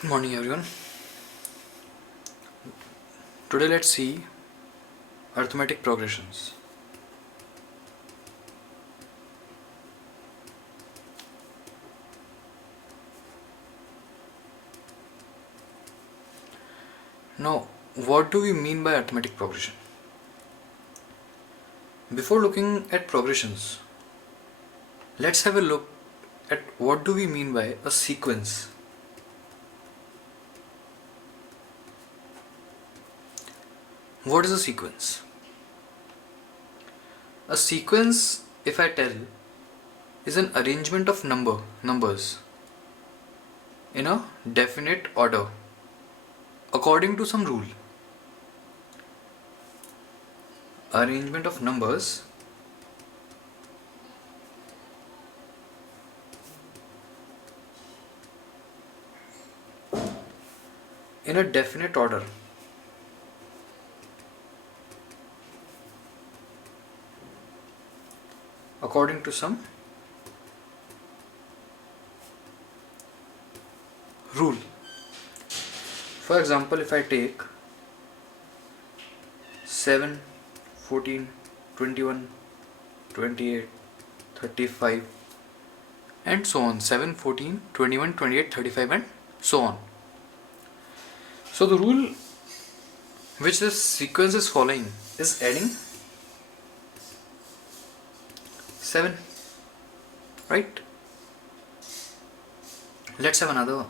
Good morning, everyone. Today, let's see arithmetic progressions. Now, what do we mean by arithmetic progression? Before looking at progressions, let's have a look at what do we mean by a sequence. What is a sequence? A sequence, if I tell, is an arrangement of numbers in a definite order according to some rule. Arrangement of numbers in a definite order according to some rule. For example, if I take 7, 14, 21, 28, 35 and so on, 7, 14, 21, 28, 35 and so on. So the rule which this sequence is following is adding 7, right? Let's have another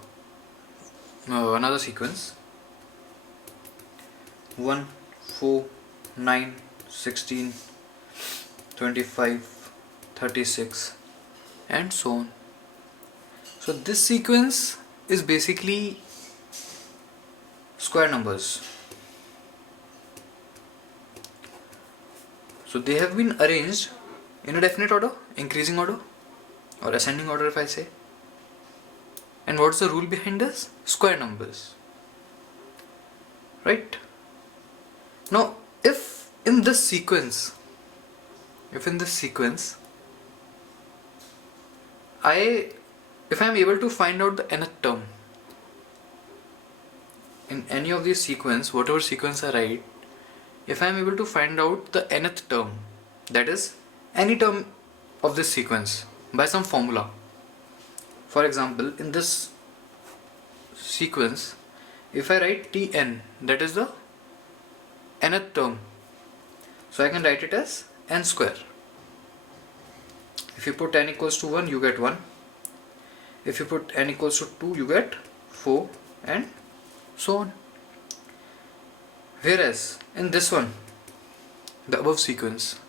sequence. 1, 4, 9, 16, 25, 36 and so on. So this sequence is basically square numbers. So they have been arranged in a definite order, increasing order or ascending order if I say. And what's the rule behind this? Square numbers. Right? Now, if in this sequence, if I am able to find out the nth term in any of these sequence, whatever sequence I write, if I am able to find out the nth term, that is any term of this sequence by some formula. For example, in this sequence, if I write Tn, that is the nth term, so I can write it as n square. If you put n equals to 1, you get 1. If you put n equals to 2, you get 4 and so on. Whereas in this one, the above sequence,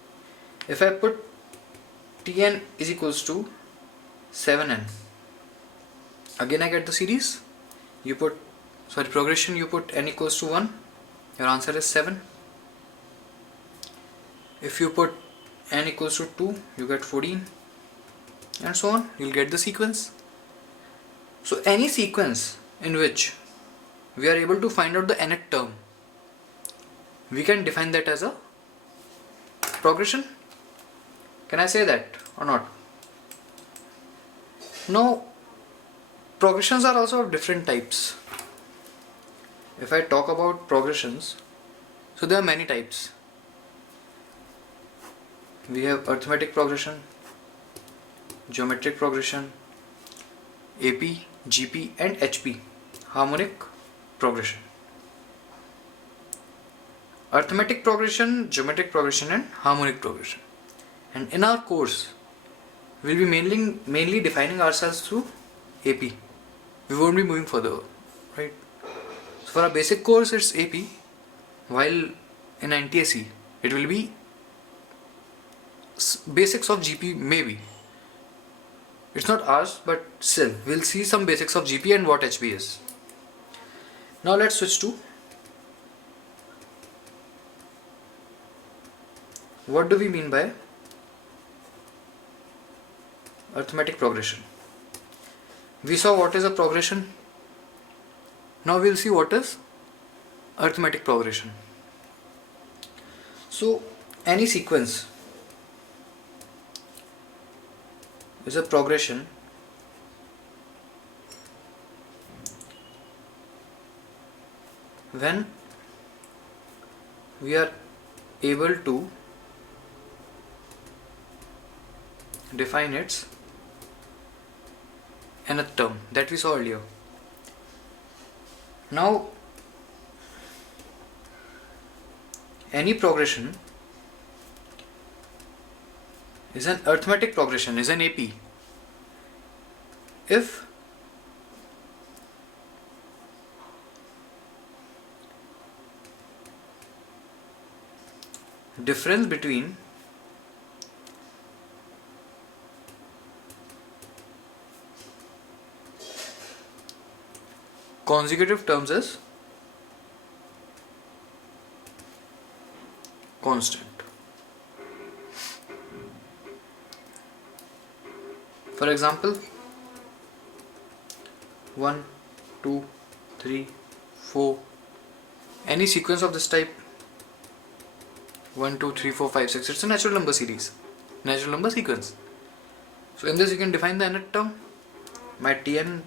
if I put Tn is equals to 7n, again I get the series. Progression, you put n equals to 1, your answer is 7. If you put n equals to 2, you get 14 and so on, you'll get the sequence. So any sequence in which we are able to find out the nth term, we can define that as a progression. Can I say that or not? Now, progressions are also of different types. If I talk about progressions, so there are many types. We have arithmetic progression, geometric progression, AP, GP and HP, harmonic progression. Arithmetic progression, geometric progression and harmonic progression. And in our course, we'll be mainly defining ourselves through AP. We won't be moving further, right? So for our basic course, it's AP, while in NTSE, it will be basics of GP maybe. It's not ours, but still, we'll see some basics of GP and what HP is. Now let's switch to what do we mean by arithmetic progression. We saw what is a progression. Now we'll see what is arithmetic progression. So any sequence is a progression when we are able to define its nth term that we saw earlier. Now, any progression is an arithmetic progression, is an AP, if difference between consecutive terms is constant. For example, 1, 2, 3, 4, any sequence of this type, 1, 2, 3, 4, 5, 6, it's a natural number series, natural number sequence. So in this you can define the nth term. My Tn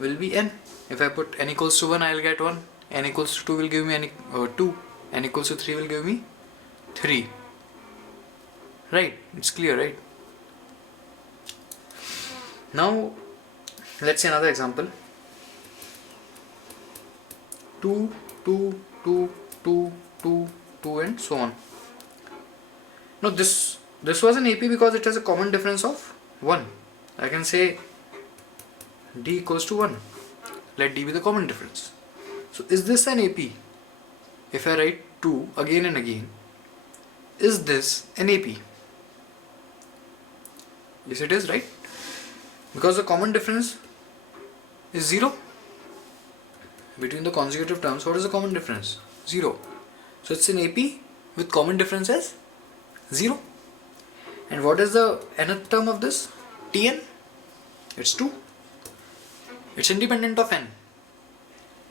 will be n. If I put n equals to 1, I will get 1. N equals to 2 will give me 2. N equals to 3 will give me 3. Right? It's clear, right? Now, let's say another example. 2, 2, 2, 2, 2, 2 and so on. Now this was an AP because it has a common difference of 1. I can say D equals to 1. Let D be the common difference. So is this an AP? If I write 2 again and again, is this an AP? Yes, it is, right? Because the common difference is 0. Between the consecutive terms, what is the common difference? 0. So it's an AP with common difference as 0. And what is the nth term of this? Tn? It's 2. It's independent of n.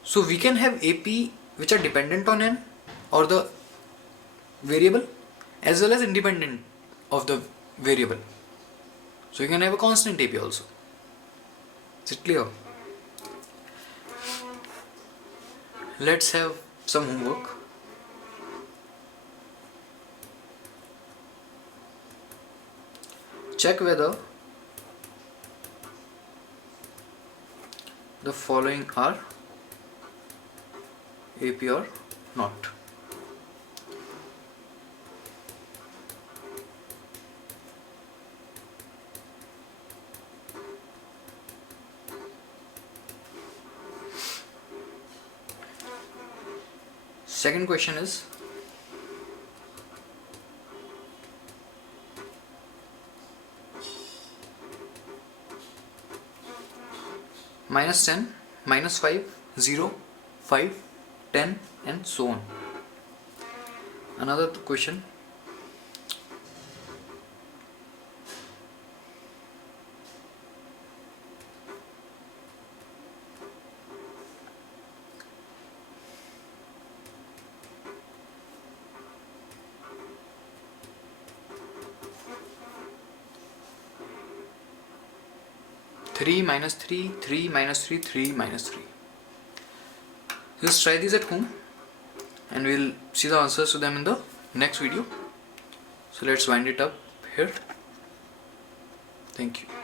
So we can have AP which are dependent on n or the variable as well as independent of the variable. So you can have a constant AP also. Is it clear? Let's have some homework. Check whether the following are AP or not. Second question is -10, -5, 0, 5, 10 and so on. Another question. Three minus 3, 3 minus 3, 3 minus 3. Just try these at home and we'll see the answers to them in the next video. So let's wind it up here. Thank you.